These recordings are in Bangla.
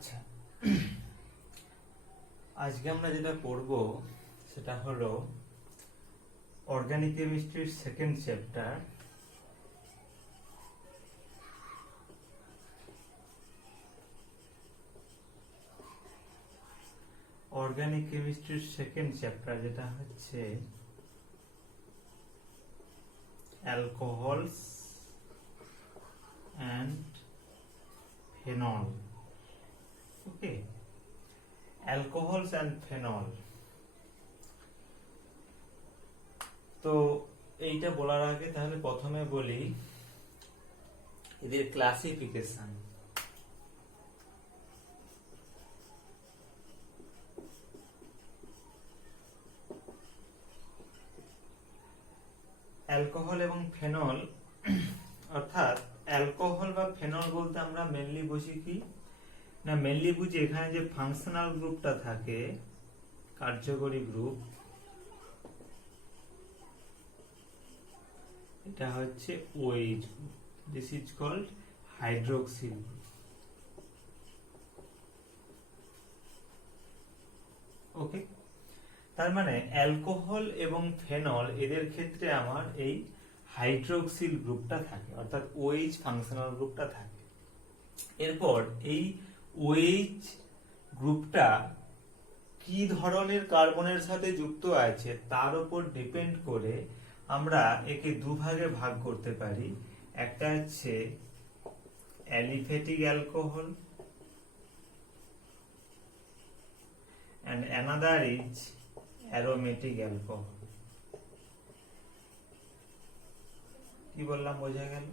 আচ্ছা, আজকে আমরা যেটা পড়ব সেটা হলো অর্গানিক কেমিস্ট্রির সেকেন্ড চ্যাপ্টার, যেটা হচ্ছে alcohols and phenol. Okay, alcohols and phenol. তো এইটা বলার আগে তাহলে প্রথমে বলি এদের ক্লাসিফিকেশন। অ্যালকোহল এবং ফেনল, অর্থাৎ অ্যালকোহল বা ফেনল বলতে আমরা মেনলি বুঝি কি না, মেনলি বুঝি এখানে যে ফাংশনাল গ্রুপটা থাকে, কার্যকরী গ্রুপ, এটা হচ্ছে OH group. This is called hydroxyl group. Okay, তার মানে অ্যালকোহল এবং ফেনল এদের ক্ষেত্রে আমার এই হাইড্রোক্সিল গ্রুপটা থাকে, অর্থাৎ OH ফাংশনাল গ্রুপটা থাকে। এরপর এই OH গ্রুপটা কি ধরনের কার্বনের সাথে যুক্ত আছে তার উপর ডিপেন্ড করে আমরা একে দুভাগে ভাগ করতে পারি। একটা হচ্ছে aliphatic alcohol and another is aromatic alcohol. কি বললাম, বোঝা গেল?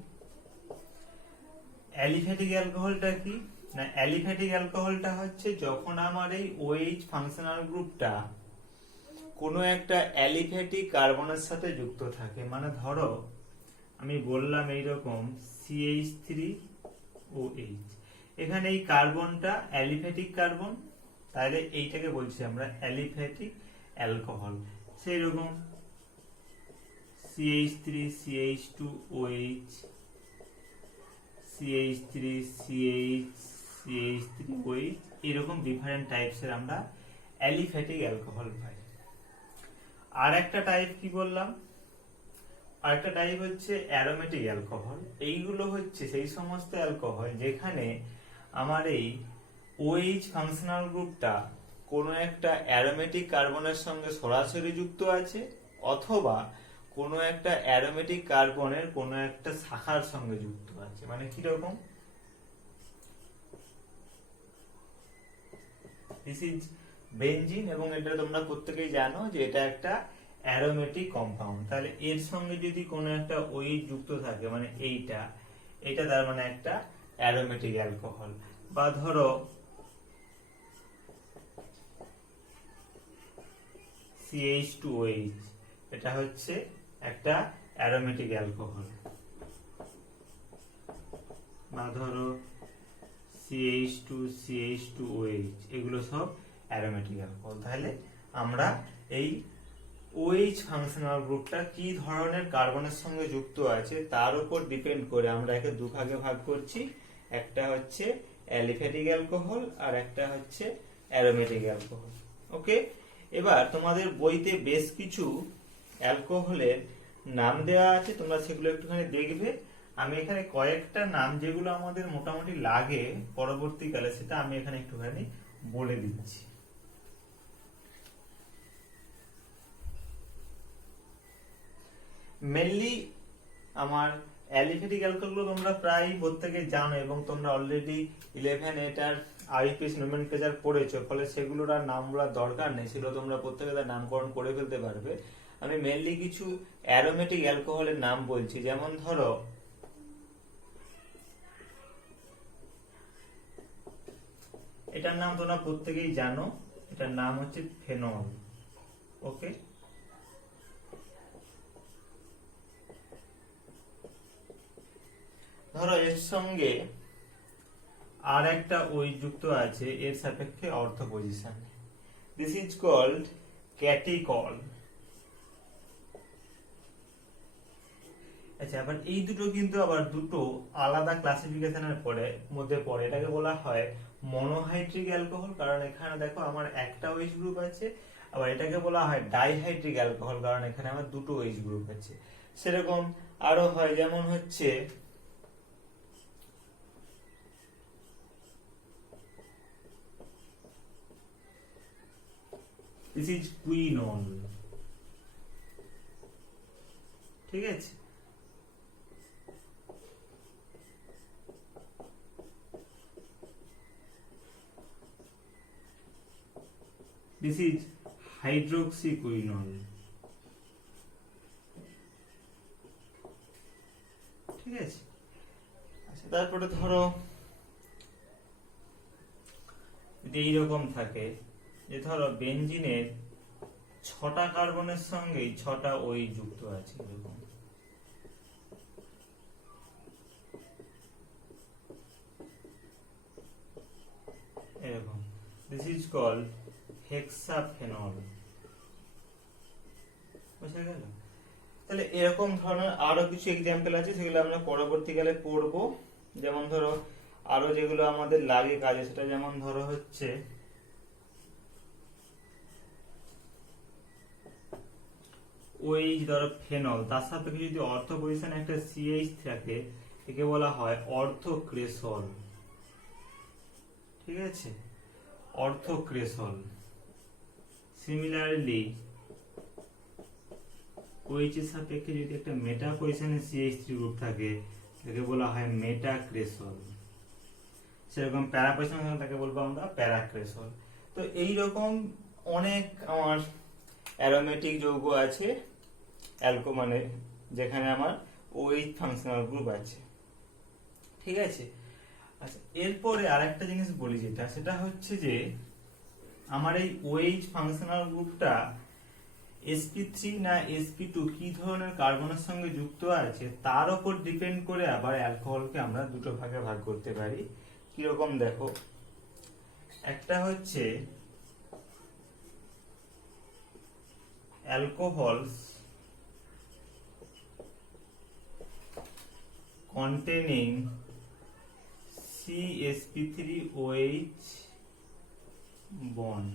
অ্যালিফ্যাটিক অ্যালকোহলটা কি না, অ্যালিফ্যাটিক অ্যালকোহলটা হচ্ছে যখন আমার এই OH ফাংশনাল গ্রুপটা কোনো একটা অ্যালিফ্যাটিক কার্বনের সাথে যুক্ত থাকে। মানে ধরো আমি বললাম এইরকম CH3OH, এখানে এই কার্বনটা অ্যালিফ্যাটিক কার্বন, তাহলে এইটাকে বলছি আমরা অ্যালিফ্যাটিক অ্যালকোহল। সেই রকম CH3CH2OH, CH3CH3OH, এরকম ডিফারেন্ট টাইপসের আমরা অ্যালিফ্যাটিক অ্যালকোহল পাই। আর একটা টাইপ কি বললাম, আরেকটা টাইপ হচ্ছে অ্যারোমেটিক অ্যালকোহল। এইগুলো হচ্ছে সেই সমস্ত অ্যালকোহল যেখানে আমার এই OH ফাংশনাল গ্রুপটা কোনো একটা অ্যারোমেটিক কার্বনের সঙ্গে সরাসরি যুক্ত আছে, অথবা কোনো একটা অ্যারোমেটিক কার্বনের কোনো একটা শাখার সঙ্গে যুক্ত আছে। মানে কি রকম, দিস ইজ বেনজিন, এবং এটা তোমরা প্রত্যেকেই জানো যে এটা একটা অ্যারোমেটিক কম্পাউন্ড। তাহলে এর সঙ্গে যদি কোনো একটা OH যুক্ত থাকে, মানে এটা তার মানে একটা অ্যারোমেটিক অ্যালকোহল। বা ধরো CH2OH, এটা হচ্ছে একটা অ্যারোমেটিক অ্যালকোহল। বা ধরো CH2CH2OH, এগুলো সব অ্যারোমেটিক অ্যালকোহল। তাহলে আমরা এই OH ফাংশনাল গ্রুপটা কি ধরনের কার্বনের সঙ্গে যুক্ত আছে তার উপর ডিপেন্ড করে আমরা একে দুভাগে ভাগ করছি। একটা হচ্ছে অ্যালিফ্যাটিক অ্যালকোহল আর একটা হচ্ছে অ্যারোমেটিক অ্যালকোহল। ওকে, এবার তোমাদের বইতে বেশ কিছু অ্যালকোহলের নাম দেওয়া আছে, তোমরা সেগুলো একটুখানি দেখবে। আমি এখানে কয়েকটা নাম যেগুলো আমাদের মোটামুটি লাগে পরবর্তীকালে, সেটা আমি এখানে একটুখানি বলে দিচ্ছি। মেনলি আমার অ্যালিফ্যাটিক অ্যালকোহলগুলো তোমরা প্রায় প্রত্যেকে জানো, এবং তোমরা অলরেডি 11 এটার আইপিএস নোমেনক্লেচার পড়েছো, ফলে সেগুলোর আর নাম বলার দরকার নেই, সেগুলো তোমরা প্রত্যেকে তার নামকরণ করে ফেলতে পারবে। আমি মেনলি কিছু অ্যারোমেটিক অ্যালকোহলের নাম বলছি। যেমন ধরো এটার নাম তোমরা প্রত্যেকেই জানো, এটার নাম হচ্ছে ফেনল। ওকে, ধরো এর সঙ্গে আর একটা OH যুক্ত আছে এর সাপেক্ষে অর্থ পজিশন, দিস ইজ কল্ড ক্যাটিকল। আচ্ছা, আবার এই দুটো কিন্তু আবার দুটো আলাদা ক্লাসিফিকেশনের মধ্যে পড়ে। এটাকে বলা হয় মনোহাইড্রিক অ্যালকোহল, কারণ এখানে দেখো আমার একটা OH গ্রুপ আছে। আবার এটাকে বলা হয় ডাইহাইড্রিক অ্যালকোহল, কারণ এখানে আমার দুটো OH গ্রুপ আছে। সেরকম আরো হয়, যেমন হচ্ছে দিস ইজ কুইনল, ঠিক আছে। দিস ইজ হাইড্রোক্সিকুইনল, ঠিক আছে। আচ্ছা, তারপরে ধরো যদি এইরকম থাকে যে ধরো বেনজিনের 6টা কার্বনের সঙ্গে 6টা OH যুক্ত আছে, এরকম এরকম দিস ইজ কল্ড হেক্সাফেনল, বুঝা গেল? তাহলে এরকম ধরনের আরো কিছু এক্সাম্পল আছে, সেগুলো আমরা পরবর্তীকালে পড়ব। যেমন ধরো আরো যেগুলো আমাদের লাগে কাজে, সেটা যেমন ধরো হচ্ছে OH, ধরো ফেনল, তার সাপেক্ষে যদি অর্থ পজিশনে একটা CH থাকে, একে বলা হয় অর্থোক্রেসল, ঠিক আছে, অর্থোক্রেসল। সিমিলারলি OH এর সাপেক্ষে যদি একটা মেটা পজিশনে CH3 গ্রুপ থাকে, তাকে বলা হয় মেটাক্রেসল। সেরকম প্যারা পজিশনে তাকে বলবো আমরা প্যারাক্রেসল। তো এই রকম অনেক আমার অ্যারোমেটিক যৌগ আছে, মানে যেখানে আমার OH ফাংশনাল গ্রুপ আছে, ঠিক আছে। আচ্ছা, এরপরে আরেকটা জিনিস বলি, সেটা হচ্ছে যে আমার এই OH ফাংশনাল গ্রুপটা sp3 না sp2 কি ধরনের কার্বনের সঙ্গে যুক্ত আছে তার উপর ডিপেন্ড করে আবার অ্যালকোহলকে আমরা দুটো ভাগে ভাগ করতে পারি। কিরকম দেখো, একটা হচ্ছে alcohols containing CsP3OH bond,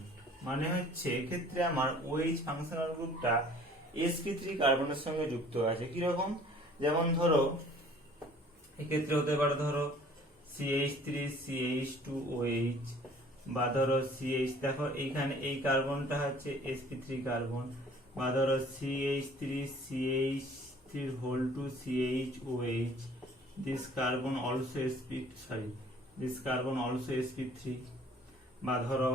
মানে হচ্ছে এক্ষেত্রে আমার OH ফাংশনাল গ্রুপটা sp3 কার্বনের সঙ্গে যুক্ত আছে। কিরকম, যেমন ধরো এক্ষেত্রে হতে পারে ধরো CH3CH2OH, বা ধরো CH, দেখো এইখানে এই কার্বনটা হচ্ছে sp3 কার্বন, বা ধরো CH3CH3 this carbon also this carbon also sp3, বা ধরো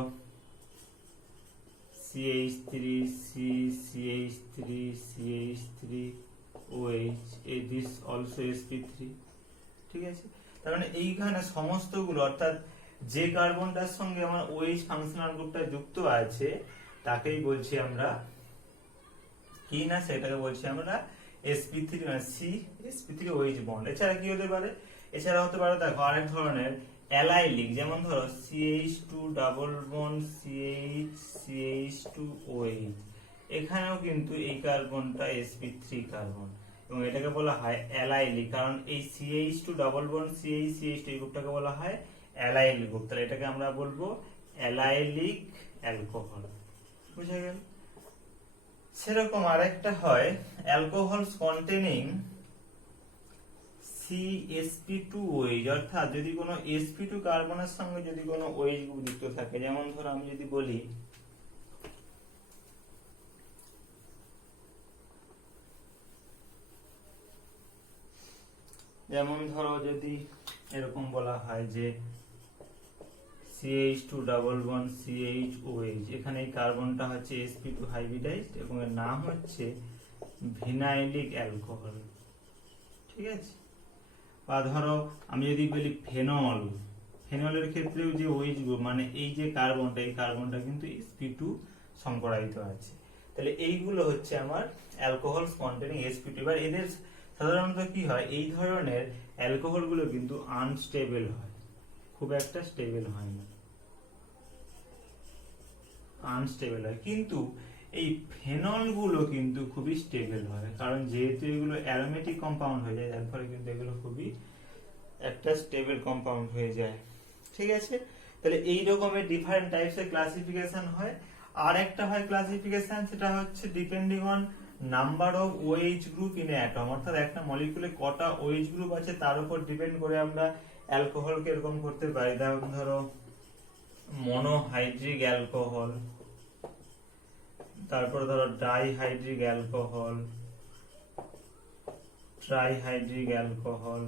CH3CH3OH this also sp3, ঠিক আছে। তার মানে এইখানে সমস্তগুলো, অর্থাৎ যে কার্বনটার সঙ্গে আমার OH ফাংশনাল গ্রুপটা যুক্ত আছে তাকেই বলছি আমরা কি না, সেটাকে বলছি আমরা sp3 মানে CsP3OH বন্ড। এছাড়া কি হতে পারে, এছাড়া হতে পারে দেখো আরেক ধরনের অ্যালাইলিক, যেমন ধরো CH2 ডাবল বন্ড CH2OH, এখানেও কিন্তু এই কার্বনটা sp3 কার্বন, এবং এটাকে বলা হয় অ্যালাইলিক, কারণ এই CH2 ডাবল বন্ড CH2 এই গ্রুপটাকে বলা হয় অ্যালাইলিক গ্রুপ। তাহলে এটাকে আমরা বলবো অ্যালাইলিক অ্যালকোহল, বুঝা গেল? সেরকম আরেকটা হয় অ্যালকোহলস কন্টেনিং CsP2OH, অর্থাৎ যদি কোনো sp2 কার্বনের সঙ্গে যদি কোনো OH গ্রুপ যুক্ত থাকে, যেমন ধরো আমি যদি বলি যেমন ধরো যদি এরকম বলা হয় যে CH2 ডাবল বন্ড CHOH, এখানে এই কার্বনটা হচ্ছে sp2 হাইব্রিডাইজড এবং এর নাম হচ্ছে ভিনাইলিক অ্যালকোহল, ঠিক আছে। বা ধরো আমি যদি বলি ফেনল, ফেনলের ক্ষেত্রেও যে OH গ্রুপ, মানে এই যে কার্বনটা, এই কার্বনটা কিন্তু sp2 সংকরায়িত আছে। তাহলে এইগুলো হচ্ছে আমার অ্যালকোহলস কন্টেনিং sp2। এবার এদের সাধারণত কি হয়, এই ধরনের অ্যালকোহল গুলো কিন্তু আনস্টেবল হয়, খুব একটা স্টেবল হয় না, আনস্টেবল হয়। কিন্তু এই ফেনল গুলো কিন্তু খুবই স্টেবল হয়, কারণ যেহেতু এগুলো অ্যারোমেটিক কম্পাউন্ড হয়ে যায়, তার ফলে কিন্তু এগুলো খুবই একটা স্টেবল কম্পাউন্ড হয়ে যায়। ঠিক আছে, তাহলে এই রকমের ডিফারেন্ট টাইপস এর ক্লাসিফিকেশন হয়। আর একটা হয় ক্লাসিফিকেশন, সেটা হচ্ছে depending on number of OH group in atom, অর্থাৎ একটা মলিকুলে কটা ওএইচ গ্রুপ আছে তার উপর ডিপেন্ড করে আমরা অ্যালকোহলকে এরকম করতে পারি। যেমন ধরো মনোহাইড্রিক অ্যালকোহল, তারপর ধরো ডাইহাইড্রিক অ্যালকোহল, ট্রাইহাইড্রিক অ্যালকোহল।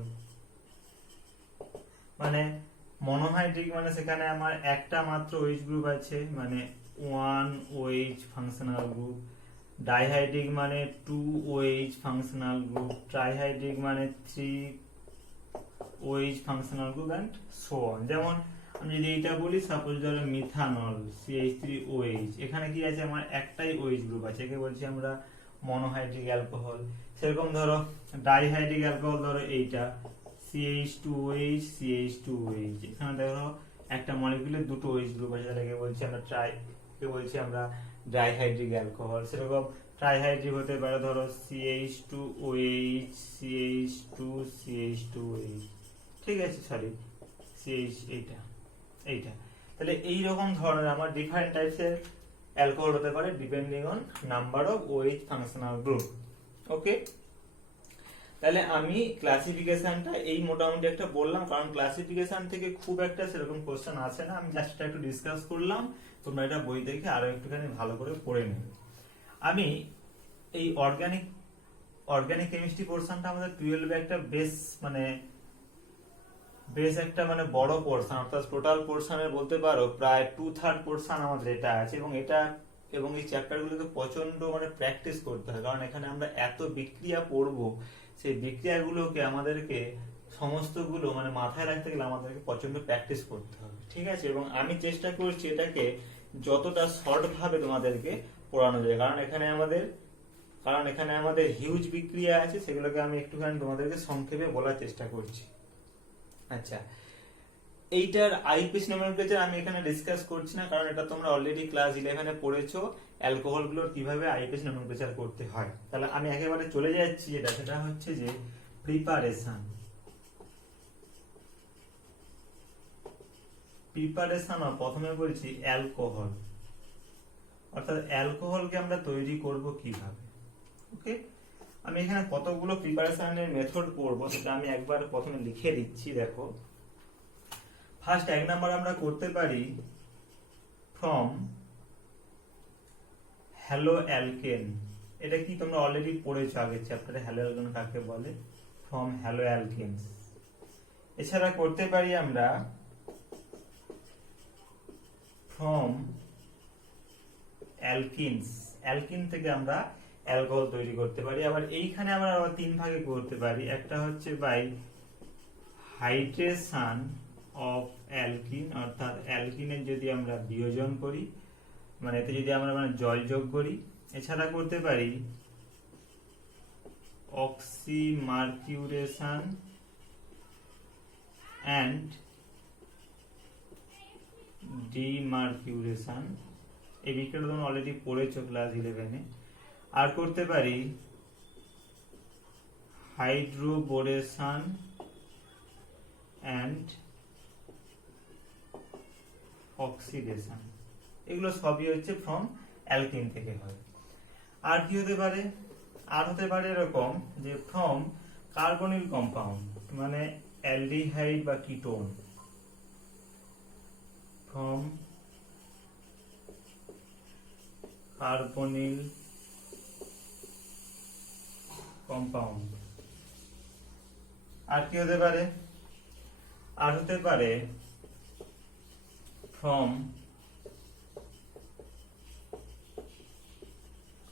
মানে মনোহাইড্রিক মানে সেখানে আমার একটা মাত্র ওএইচ গ্রুপ আছে, মানে 1 OH ফাংশনাল গ্রুপ। ডাইহাইড্রিক মানে 2 OH ফাংশনাল গ্রুপ। ট্রাইহাইড্রিক মানে 3 OH functional group and so on. যেমন আমি যদি এটা বলি, সাপোজ ধরো মিথানল CH3OH, এখানে কি আছে, আমার একটাই OH গ্রুপ আছে, একে বলছি আমরা মনোহাইড্রিক অ্যালকোহল। সেরকম ধরো ডাইহাইড্রিক অ্যালকোহল, ধরো এইটা CH2OH CH2OH, এখানে দেখো একটা মলিকুলে দুটো OH গ্রুপ আছে, তাহলে বলছি আমরা ডাইহাইড্রিক অ্যালকোহল। সেরকম ট্রাইহাইড্রিক হতে পারে, ধরো CH2OH CH2CH2OH, ঠিক আছে, সরি CH, এইটা। তাহলে এইরকম ধরনের আমার ডিফারেন্ট টাইপসের অ্যালকোহল হতে পারে depending on number of OH functional group. Okay, তাহলে আমি ক্লাসিফিকেশনটা এই মোটামুটি একটা বললাম, কারণ ক্লাসিফিকেশন থেকে খুব একটা সেরকম কোশ্চেন আসে না, আমি জাস্ট একটু ডিসকাস করলাম, তোমরা এটা বই দেখে আরো একটুখানি ভালো করে পড়ে নেবে। আমি এই অর্গানিক কেমিস্ট্রি পোরশনটা আমাদের 12 একটা বেশ একটা বড় পোরশন, অর্থাৎ টোটাল পোরশনের বলতে পারো প্রায় 2/3 পোরশন আমাদের এটা আছে, এবং এই চ্যাপ্টারগুলোকে প্রচন্ড প্র্যাকটিস করতে হয়, কারণ এখানে আমরা এত বিক্রিয়া পড়বো, সেই বিক্রিয়াগুলোকে আমাদেরকে সমস্তগুলো মাথায় রাখতে গেলে আমাদেরকে প্রচন্ড প্র্যাকটিস করতে হবে। ঠিক আছে, এবং আমি চেষ্টা করছি এটাকে যতটা শর্ট ভাবে তোমাদেরকে পড়ানো যায়, কারণ এখানে আমাদের হিউজ বিক্রিয়া আছে, সেগুলোকে আমি একটুখানি তোমাদেরকে সংক্ষেপে বলার চেষ্টা করছি। আচ্ছা, এইটার আইপিএস নমেনক্লেচার আমি এখানে ডিসকাস করছি না, কারণ এটা তোমরা অলরেডি ক্লাস 11-এ পড়েছো, অ্যালকোহল গুলোর কিভাবে আইপিএস নমেনক্লেচার করতে হয়। তাহলে আমি একেবারে চলে যাচ্ছি, সেটা হচ্ছে যে প্রিপারেশন প্রথমে বলছি অ্যালকোহল, অর্থাৎ অ্যালকোহলকে আমরা তৈরি করব কিভাবে। ওকে, আমি এখানে কতগুলো প্রিপারেশনের মেথড পড়বো, সেটা আমি একবার প্রথমে লিখে দিচ্ছি। দেখো, ফার্স্ট 1 নাম্বার আমরা করতে পারি ফ্রম হ্যালো অ্যালকেন। এটা কি তোমরা অলরেডি পড়েছো আগের চ্যাপ্টারে, হ্যালো অ্যালকেন কাকে বলে, ফ্রম হ্যালো অ্যালকেনস। এছাড়া করতে পারি আমরা ফ্রম অ্যালকিনস, অ্যালকিন থেকে আমরা অ্যালকোহল তৈরি করতে পারি। আবার এইখানে আমরা 3 ভাগে করতে পারি, একটা হচ্ছে বাই হাইড্রেশন অফ অ্যালকিন, অর্থাৎ অ্যালকিনের যদি আমরা বিয়োজন করি, এতে যদি আমরা জল যোগ করি। এছাড়া করতে পারি অক্সিমার্কিউরেশন অ্যান্ড ডিমার্কিউরেশন, এই বিক্রিয়াটা তোমরা অলরেডি পড়েছো ক্লাস 11-এ। আর করতে পারি হাইড্রোবোরেশন অ্যান্ড অক্সিডেশন, এগুলো সবই হচ্ছে ফ্রম অ্যালকিন থেকে হয়। আর কি হতে পারে, এরকম যে ফ্রম কার্বনিল কম্পাউন্ড, অ্যালডিহাইড বা কিটোন, ফ্রম কার্বনিল কম্পাউন্ড। আর কি হতে পারে, ফ্রম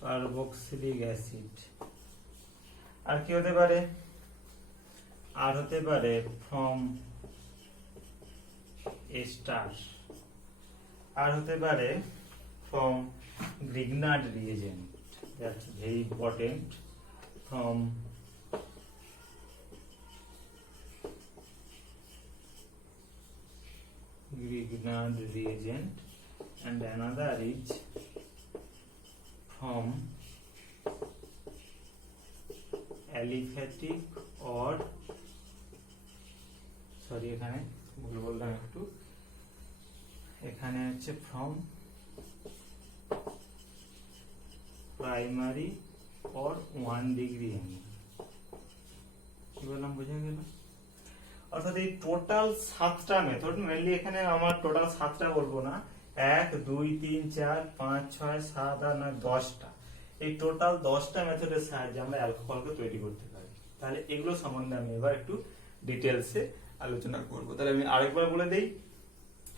কার্বক্সিলিক অ্যাসিড। আর কি হতে পারে, ফ্রম এস্টার। আর হতে পারে from Grignard reagent, that's very important, from Grignard reagent, and another is from aliphatic or sorry এখানে ভুল বললাম একটু, এখানে হচ্ছে from primary or 1 degree angle, কি বললাম বোঝা গেল? অর্থাৎ এই টোটাল 7টা মেথড, মেনলি এখানে আমার টোটাল 7টা বলবো না, 1 2 3 4 5 6 7 8 9 10টা, এই টোটাল 10টা মেথডের সাহায্যে আমরা অ্যালকোহলকে তৈরি করতে পারি। তাহলে এগুলো সম্বন্ধে আমি এবার একটু ডিটেলসে আলোচনা করব। তাহলে আমি আরেকবার বলে দেই,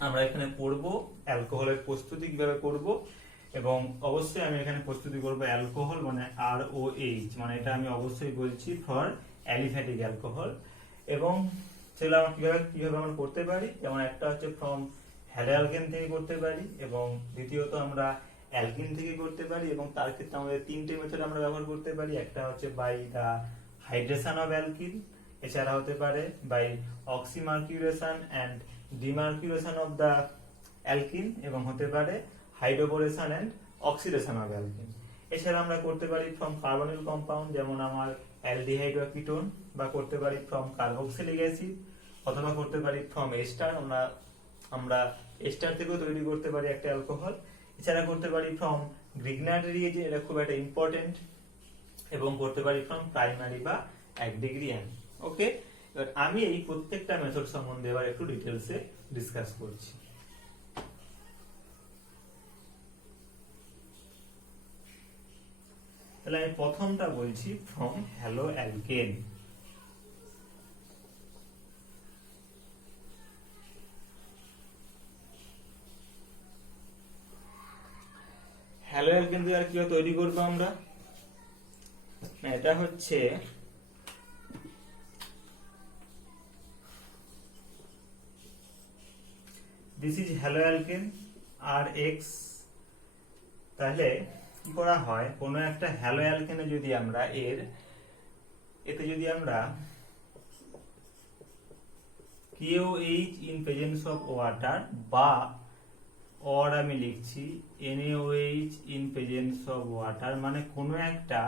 আমরা এখানে পড়ব অ্যালকোহলের প্রস্তুতি কিভাবে করব, এবং অবশ্যই আমি এখানে প্রস্তুতি করব অ্যালকোহল মানে ROH, মানে এটা আমি অবশ্যই বলছি ফর অ্যালিফ্যাটিক অ্যালকোহল, এবং সেটা আমরা কিভাবে আমরা করতে পারি। যেমন একটা হচ্ছে ফ্রম হ্যালোঅ্যালকেন থেকে করতে পারি, এবং দ্বিতীয়ত আমরা অ্যালকিন থেকে করতে পারি, এবং তার ক্ষেত্রে আমাদের 3টে মেথড আমরা ব্যবহার করতে পারি। একটা হচ্ছে by the hydration of alkene, এছাড়া হতে পারে by oxymercuration and demercuration of the alkene, এবং হতে পারে hydroboration and oxidation of alkene. এছাড়া আমরা করতে পারি ফ্রম কার্বনিল কম্পাউন্ড, যেমন আমার অ্যালডিহাইড বা কিটোন, বা করতে পারি ফ্রম কার্বক্সিলিক অ্যাসিড, অথবা করতে পারি ফ্রম এস্টার, আমরা এস্টার থেকেও তৈরি করতে পারি একটা অ্যালকোহল। এছাড়া করতে পারি ফ্রম গ্রিগনার্ড রিয়েজেন্ট, এটা খুব একটা ইম্পর্টেন্ট, এবং করতে পারি ফ্রম প্রাইমারি বা 1 ডিগ্রি অ্যান। ওকে, এবার আমি এই প্রত্যেকটা মেথড সম্বন্ধে এবার একটু ডিটেলসে ডিসকাস করছি। তাহলে আমি প্রথমটা বলছি ফ্রম হ্যালোঅ্যালকেন। হ্যালোঅ্যালকেন দিয়ে আর কি তৈরি করবো আমরা, না এটা হচ্ছে দিস ইজ হ্যালোঅ্যালকেন RX। তাহলে কি করা হয়, কোন একটা হ্যালোঅ্যালকেনে যদি আমরা এতে যদি আমরা KOH in presence of water, বা অর আমি লিখছি NaOH in presence of water, মানে কোনো একটা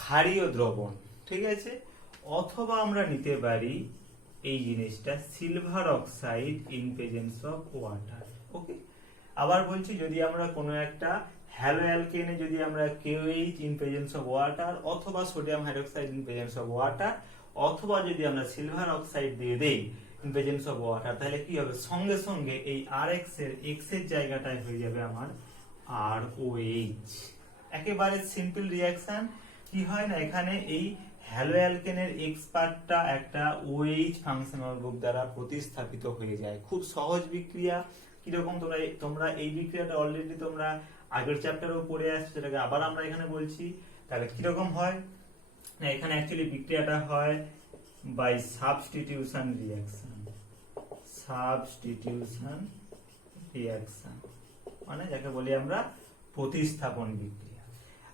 ক্ষারীয় দ্রবণ, ঠিক আছে, অথবা আমরা নিতে পারি এই জিনিসটা silver oxide in presence of water. Okay, আবার বলছি, যদি আমরা কোনো একটা হ্যালোঅ্যালকেনে যদি আমরা KOH in presence of water, অথবা sodium hydroxide in presence of water, অথবা যদি আমরা সিলভার অক্সাইড দিয়ে দেই ইন প্রেজেন্স অফ ওয়াটার, তাহলে কি হবে, সঙ্গে সঙ্গে এই RX এর X এর জায়গাটায় হয়ে যাবে আমার ROH। একেবারে সিম্পল রিঅ্যাকশন। কি হয় না, এখানে এই হ্যালোঅ্যালকেনের X পার্টটা একটা OH ফাংশনাল গ্রুপ দ্বারা প্রতিস্থাপিত হয়ে যায়। খুব সহজ বিক্রিয়া। কিরকম, তোমরা এই বিক্রিয়াটা অলরেডি তোমরা আগের চ্যাপ্টারেও পড়ে আসছো, সেটাকে আবার আমরা এখানে বলছি। তাহলে কিরকম হয় না, এখানে অ্যাকচুয়ালি বিক্রিয়াটা হয় by substitution reaction. Substitution reaction মানে যাকে বলি আমরা প্রতিস্থাপন বিক্রিয়া।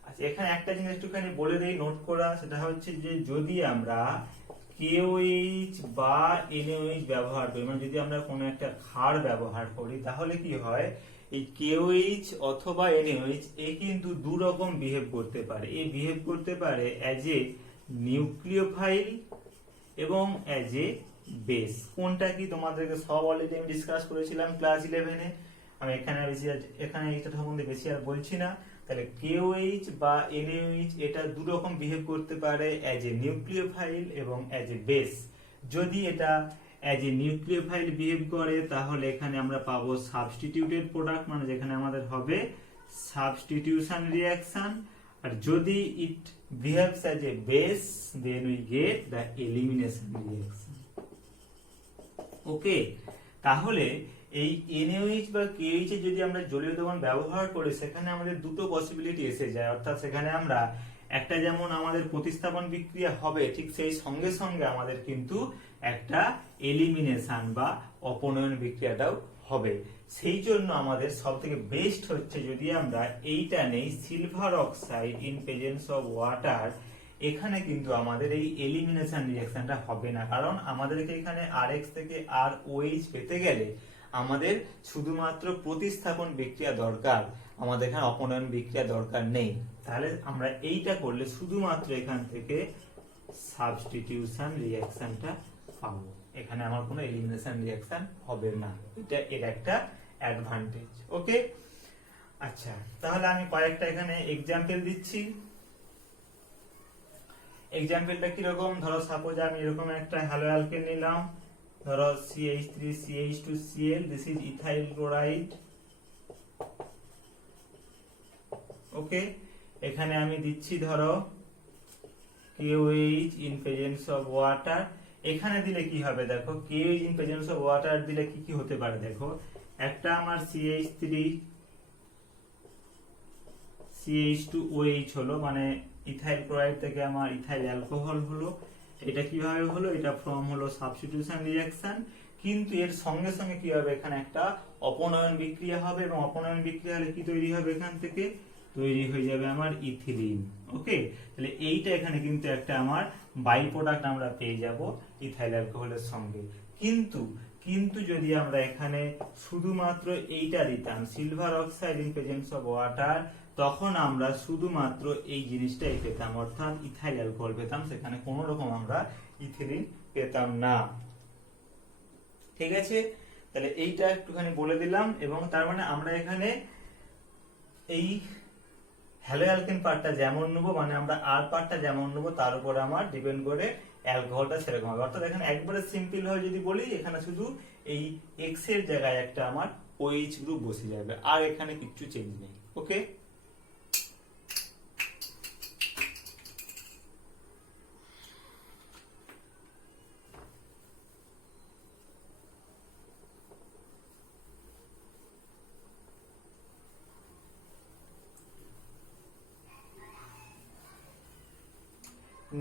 আচ্ছা, এখানে একটা জিনিস একটুখানি বলে দেই, নোট করা, সেটা হচ্ছে যে যদি আমরা KOH বা NaOH ব্যবহার করি, মানে যদি আমরা কোনো একটা ক্ষার ব্যবহার করি, তাহলে কি হয়, এই KOH অথবা NaOH কিন্তু দু রকম বিহেভ করতে পারে। এই বিহেভ করতে পারে অ্যাজ এ নিউক্লিওফাইল এবং অ্যাজ এ বেস। কোনটা কি তোমাদেরকে সব অলরেডি আমি ডিসকাস করেছিলাম ক্লাস 11-এ, আমি এখানে এটা সম্বন্ধে বেশি আর বলছি না। তাহলে KOH বা NaOH এটা দু রকম বিহেভ করতে পারে, অ্যাজ এ নিউক্লিওফাইল এবং অ্যাজ এ বেস। যদি এটা অ্যাজ এ নিউক্লিওফাইল বিহেভ করে, তাহলে এখানে আমরা পাবো সাবস্টিটিউটেড প্রোডাক্ট, মানে যেখানে আমাদের হবে সাবস্টিটিউশন রিঅ্যাকশন। আর যদি it behaves as a base, then we get the elimination reaction. Okay, তাহলে এই NaOH বা KOH এর যদি আমরা জলীয় দ্রবণ ব্যবহার করি, সেখানে আমাদের দুটো পসিবিলিটি এসে যায়। অর্থাৎ সেখানে আমরা একটা যেমন আমাদের প্রতিস্থাপন বিক্রিয়া হবে, ঠিক সেই সঙ্গে সঙ্গে আমাদের কিন্তু একটা এলিমিনেশন বা অপনয়ন বিক্রিয়াটাও হবে। সেই জন্য আমাদের সব থেকে বেস্ট হচ্ছে যদি আমরা এইটা নেই, silver oxide in presence of water. এখানে কিন্তু আমাদের এই এলিমিনেশন রিঅ্যাকশনটা হবে না, কারণ আমাদেরকে এখানে RX থেকে ROH পেতে গেলে আমাদের শুধুমাত্র প্রতিস্থাপন বিক্রিয়া দরকার, আমাদের এখানে অপনয়ন বিক্রিয়া দরকার নেই। তাহলে আমরা এইটা করলে শুধুমাত্র এখান থেকে সাবস্টিটিউশন রিঅ্যাকশনটা পাবো, এখানে আমার কোনো এলিমিনেশন রিঅ্যাকশন হবে না, এটা এর একটা অ্যাডভান্টেজ। ওকে, আচ্ছা তাহলে আমি কয়েকটা এখানে এক্সাম্পল দিচ্ছি। এক্সাম্পলটা কিরকম, ধরো সাপোজ আমি এরকম একটা হ্যালো অ্যালকেন নিলাম, ধরো CH3CH2Cl, this is ethyl chloride. Okay, এখানে আমি দিচ্ছি ধরো KOH in presence of water. এখানে দিলে কি হবে দেখো, KOH in presence of water দিলে কি কি হতে পারে দেখো, একটা আমার CH3CH2OH হলো, মানে ইথাইল ক্লোরাইড থেকে আমার ইথাইল অ্যালকোহল হলো। এটা কিভাবে হলো, এটা ফ্রম হলো সাবস্টিটিউশন রিঅ্যাকশন, কিন্তু এর সঙ্গে সঙ্গে কি হবে, এখানে একটা অপনয়ন বিক্রিয়া হবে, এবং অপনয়ন বিক্রিয়া হলে কি তৈরি হবে, এখান থেকে তৈরি হয়ে যাবে আমার ইথিলিন। ওকে, তাহলে এইটা এখানে কিন্তু একটা আমার বাই প্রোডাক্ট আমরা পেয়ে যাব ইথাইল অ্যালকোহলের সঙ্গে। কিন্তু কিন্তু যদি আমরা এখানে শুধুমাত্র এইটা দিতাম silver oxide in presence of water, তখন আমরা শুধুমাত্র এই জিনিসটাই পেতাম, অর্থাৎ ইথাইল অ্যালকোহল পেতাম, সেখানে কোনো রকম আমরা ইথিলিন পেতাম না। ঠিক আছে, তাহলে এইটা একটুখানি বলে দিলাম। এবং তার মানে আমরা এখানে এই হ্যালো অ্যালকেন পার্টটা যেমন নেবো, মানে আমরা আর পার্টটা যেমন নেবো তার উপর আমার ডিপেন্ড করে অ্যালকোহলটা সেরকম হবে। অর্থাৎ এখানে একবারে সিম্পল হয়ে যদি বলি, এখানে শুধু এই এক্স এর জায়গায় একটা আমার OH গ্রুপ বসে যাবে, আর এখানে কিচ্ছু চেঞ্জ নেই। ওকে,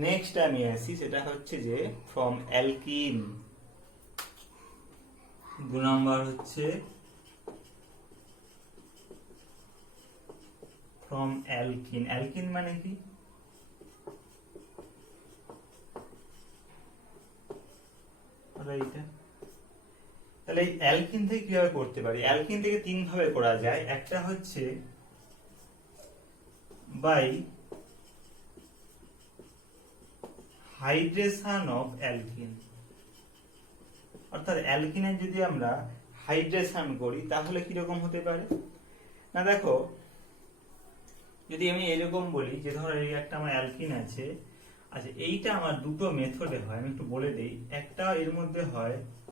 নেক্সট আমি আসি, সেটা হচ্ছে যে ফ্রম অ্যালকিন। 2 নাম্বার হচ্ছে ফ্রম অ্যালকিন। অ্যালকিন মানে কি, এইটা। তাহলে এই অ্যালকিন থেকে কিভাবে করতে পারি, অ্যালকিন থেকে 3 ভাবে করা যায়। একটা হচ্ছে বাই হাইড্রেশন অফ অ্যালকিন, অর্থাৎ অ্যালকিনের যদি আমরা হাইড্রেশন করি তাহলে কিরকম হতে পারে না, দেখো যদি আমি এরকম বলি যে ধরো এই একটা আমার অ্যালকিন আছে, আচ্ছা এইটা আমার দুটো মেথডে হয়, আমি একটু বলে দেই। একটা এর মধ্যে হয়